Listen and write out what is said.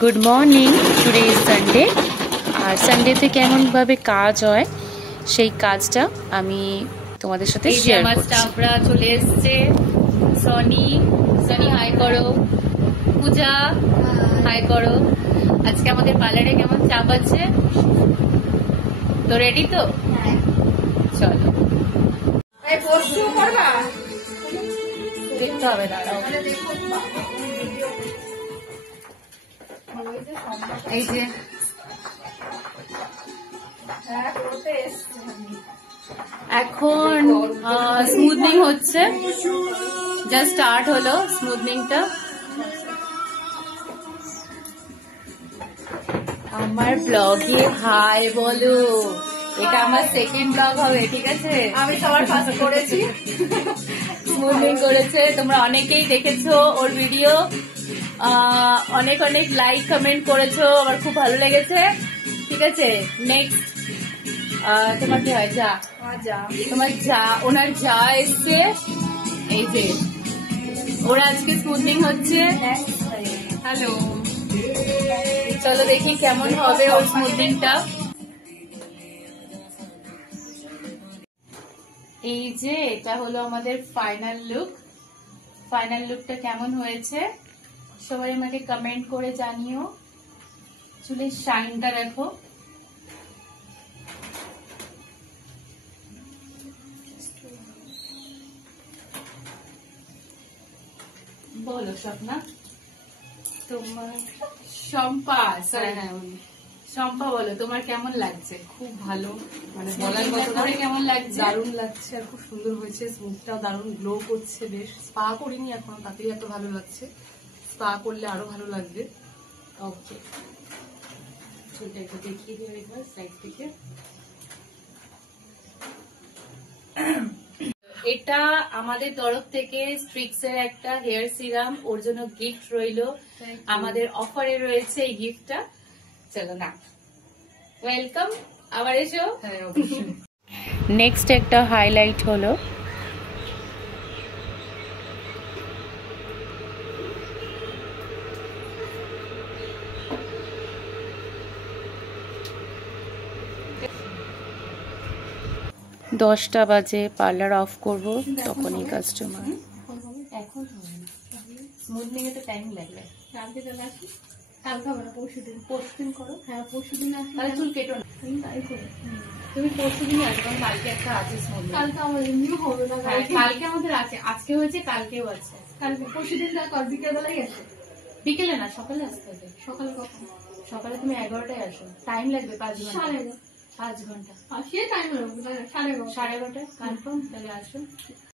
Good morning. Today is Sunday. আর সানডেতে কেমনভাবে কাজ হয় সেই কাজটা আমি তোমাদের সাথে শেয়ার করছি। আমার স্টাফরা চলে এসেছে। সনি হাই করো, পূজা হাই করো। আজকে আমাদের পার্লারে কেমন চাপ আছে? তো রেডি তো? চলো দেখতে হবে, দাঁড়াও। এই যে এখন স্মুথনিং হচ্ছে, জাস্ট স্টার্ট হলো স্মুথনিংটা। আমার ব্লগে হাই বলো, এটা আমার সেকেন্ড ব্লগ হবে, ঠিক আছে? আমি সবার ফার্স্ট করেছি, স্মুথনিং করেছে, তোমরা অনেকেই দেখেছো ওর ভিডিও, অনেক অনেক লাইক কমেন্ট করেছো, আমার খুব ভালো লেগেছে। ঠিক আছে, নেক্সট তোমার কি হয়? যা তোমার যা, ওনার যা এসছে, এই যে ওরা আজকে স্মুথনিং হচ্ছে। হ্যালো, চলো দেখি কেমন হবে ওর স্মুথনিংটা। এই যে এটা হলো আমাদের ফাইনাল লুক। ফাইনাল লুকটা কেমন হয়েছে সবাই আমাকে কমেন্ট করে জানিও। চুলের শাইনটা দেখো। বলো স্বপ্না, তোমার শম্পা, শম্পা বলো তোমার কেমন লাগছে? খুব ভালো, মানে বলার কথা না, কেমন লাগছে? দারুণ লাগছে আর খুব সুন্দর হয়েছে। স্মুথটাও দারুণ গ্লো করছে, বেশ। স্পা করিনি এখনো, তাতেই এত ভালো লাগছে। স্পা করলে আরো ভালো লাগবে। ওকে, চুলটা একটু দেখিয়ে দিও একবার সাইড থেকে। এটা আমাদের তরফ থেকে স্ট্রিক্স এর একটা হেয়ার সিরাম, ওর জন্য গিফট রইলো। আমাদের অফারে রয়েছে এই গিফটটা। চলো না, ওয়েলকাম, আবার এসো। হ্যাঁ, অবশ্যই। নেক্সট একটা হাইলাইট হলো দশটা বাজে, পার্লার অফ করব, তখনই কাস্টমার। এখন স্মুথনিং এ তো টাইম লাগবে। কালকে চলে আসি, কালকে হবে না, পরশুদিন করো। হ্যাঁ, পরশুদিন আসি। তাহলে চুল কেটো না, তাই করো। তুমি পরশুদিন আসবে, কালকে একটা আছে স্মুথনিং। কালকে আমার এমনিও হবে না, কালকে আমাদের আছে, আজকে হয়েছে, কালকেও আছে। কালকে পরশুদিন না, কাল বিকেল বেলায় আসে। বিকেলে না, সকালে আসতে হবে। সকালে কখন? সকালে তুমি 11টায় আসো, টাইম লাগবে 5 ঘন্টা। 5:30। 5 ঘন্টা। সে টাইম লাগবে, 11:30। 11:30 কনফার্ম? তাহলে আসো।